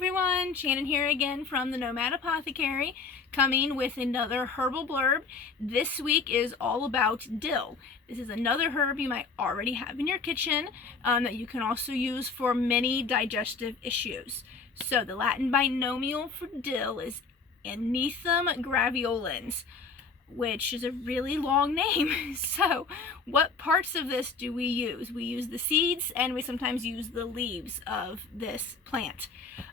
everyone, Shannon here again from the Nomad Apothecary, coming with another herbal blurb. This week is all about dill. This is another herb you might already have in your kitchen that you can also use for many digestive issues. So the Latin binomial for dill is Anethum graveolens, which is a really long name. So what parts of this do we use? We use the seeds and we sometimes use the leaves of this plant.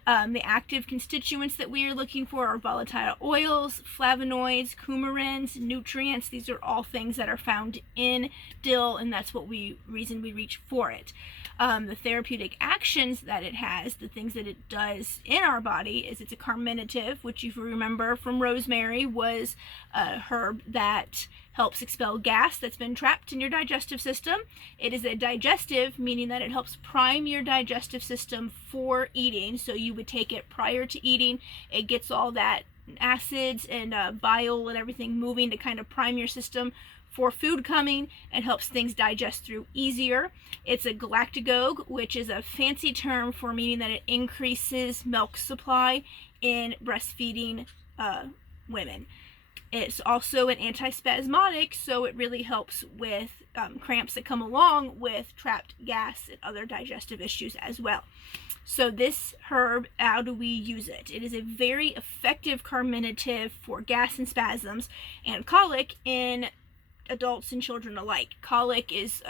The active constituents that we are looking for are volatile oils, flavonoids, coumarins, nutrients. These are all things that are found in dill, and that's what reason we reach for it. The therapeutic actions that it has, the things that it does in our body, is it's a carminative, which if you remember from rosemary was a herb that helps expel gas that's been trapped in your digestive system. It is a digestive, meaning that it helps prime your digestive system for eating. So you would take it prior to eating. It gets all that acids and bile and everything moving to kind of prime your system for food coming and helps things digest through easier. It's a galactagogue, which is a fancy term for meaning that it increases milk supply in breastfeeding women. It's also an antispasmodic, so it really helps with cramps that come along with trapped gas and other digestive issues as well. So this herb, how do we use it? It is a very effective carminative for gas and spasms and colic in adults and children alike. Colic is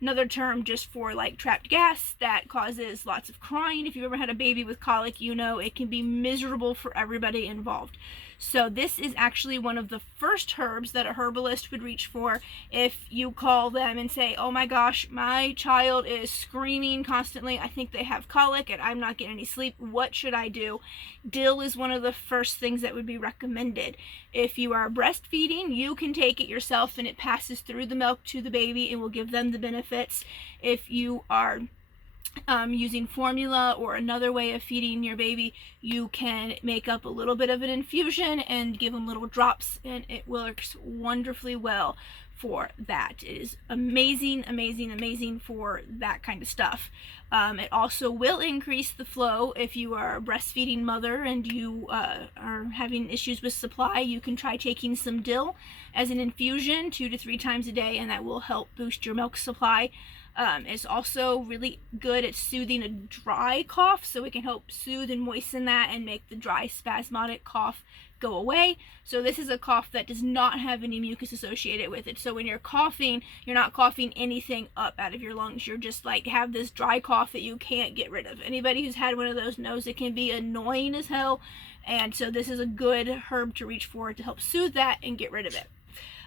another term just for like trapped gas that causes lots of crying. If you've ever had a baby with colic, you know it can be miserable for everybody involved. So this is actually one of the first herbs that a herbalist would reach for if you call them and say, oh my gosh, my child is screaming constantly. I think they have colic and I'm not getting any sleep. What should I do? Dill is one of the first things that would be recommended. If you are breastfeeding, you can take it yourself and it passes through the milk to the baby and will give them the benefits. If you are using formula or another way of feeding your baby, you can make up a little bit of an infusion and give them little drops, and it works wonderfully well for that. It is amazing, amazing, amazing for that kind of stuff. It also will increase the flow. If you are a breastfeeding mother and you are having issues with supply, you can try taking some dill as an infusion 2 to 3 times a day, and that will help boost your milk supply. It's also really good at soothing a dry cough, so it can help soothe and moisten that and make the dry spasmodic cough go away. So this is a cough that does not have any mucus associated with it. So when you're coughing, you're not coughing anything up out of your lungs. You're just like have this dry cough that you can't get rid of. Anybody who's had one of those knows it can be annoying as hell. And so this is a good herb to reach for to help soothe that and get rid of it.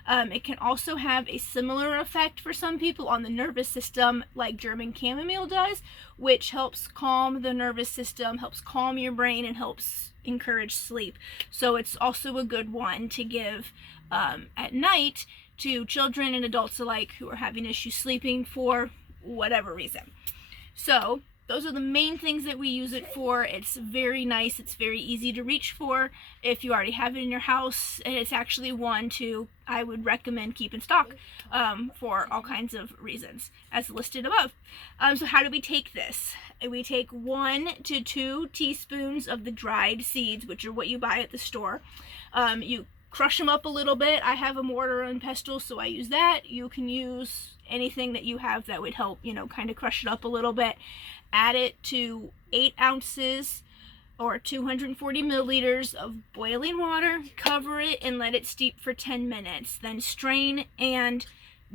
It can also have a similar effect for some people on the nervous system like German chamomile does, which helps calm the nervous system, helps calm your brain, and helps encourage sleep. So it's also a good one to give at night to children and adults alike who are having issues sleeping for whatever reason. So those are the main things that we use it for. It's very nice. It's very easy to reach for if you already have it in your house. And it's actually one I would recommend keep in stock for all kinds of reasons as listed above. So how do we take this? We take 1 to 2 teaspoons of the dried seeds, which are what you buy at the store. You crush them up a little bit. I have a mortar and pestle, so I use that. You can use anything that you have that would help, kind of crush it up a little bit. Add it to 8 ounces or 240 milliliters of boiling water, cover it and let it steep for 10 minutes, then strain and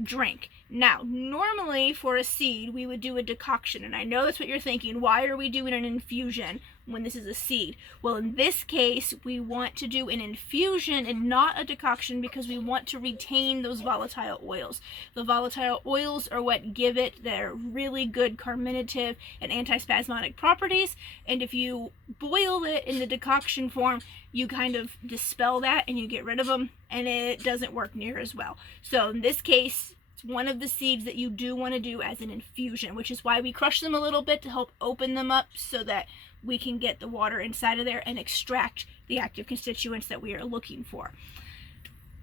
drink. Now, normally for a seed, we would do a decoction, and I know that's what you're thinking. Why are we doing an infusion when this is a seed? Well, in this case, we want to do an infusion and not a decoction because we want to retain those volatile oils. The volatile oils are what give it their really good carminative and antispasmodic properties, and if you boil it in the decoction form, you kind of dispel that and you get rid of them, and it doesn't work near as well. So in this case, one of the seeds that you do want to do as an infusion, which is why we crush them a little bit to help open them up so that we can get the water inside of there and extract the active constituents that we are looking for.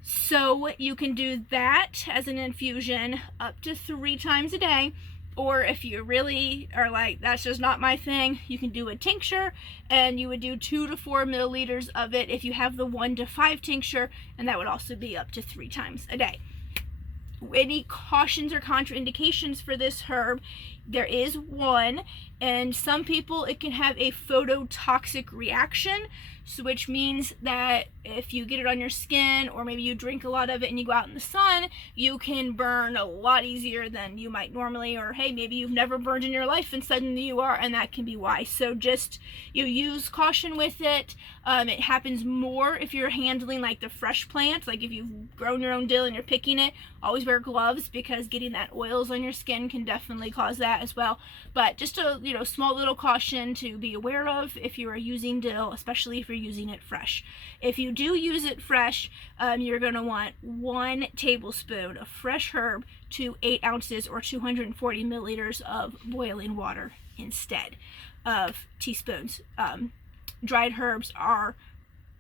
So you can do that as an infusion up to 3 times a day, Or if you really are like, that's just not my thing, you can do a tincture, and you would do 2 to 4 milliliters of it if you have the 1 to 5 tincture, and that would also be up to 3 times a day. Any cautions or contraindications for this herb? There is one, and some people it can have a phototoxic reaction, so which means that if you get it on your skin, or maybe you drink a lot of it and you go out in the sun, you can burn a lot easier than you might normally, or hey, maybe you've never burned in your life and suddenly you are, and that can be why. So just use caution with it. It happens more if you're handling like the fresh plants, like if you've grown your own dill and you're picking it. Always wear gloves, because getting that oils on your skin can definitely cause that as well. But just a small little caution to be aware of if you are using dill, especially if you're using it fresh. If you do use it fresh, you're going to want 1 tablespoon of fresh herb to 8 ounces or 240 milliliters of boiling water instead of teaspoons. Dried herbs are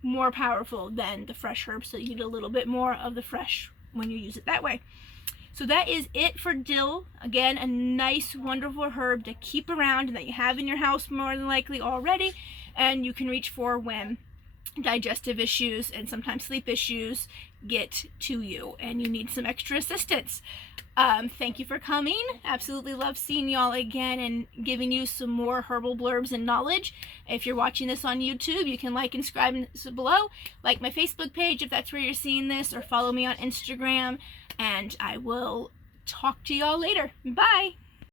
more powerful than the fresh herbs, so you need a little bit more of the fresh when you use it that way. So that is it for dill. Again, a nice, wonderful herb to keep around and that you have in your house more than likely already, and you can reach for when digestive issues and sometimes sleep issues get to you and you need some extra assistance. Thank you for coming. Absolutely love seeing y'all again and giving you some more herbal blurbs and knowledge. If you're watching this on YouTube, you can like and subscribe below. Like my Facebook page if that's where you're seeing this, or follow me on Instagram, and I will talk to y'all later. Bye.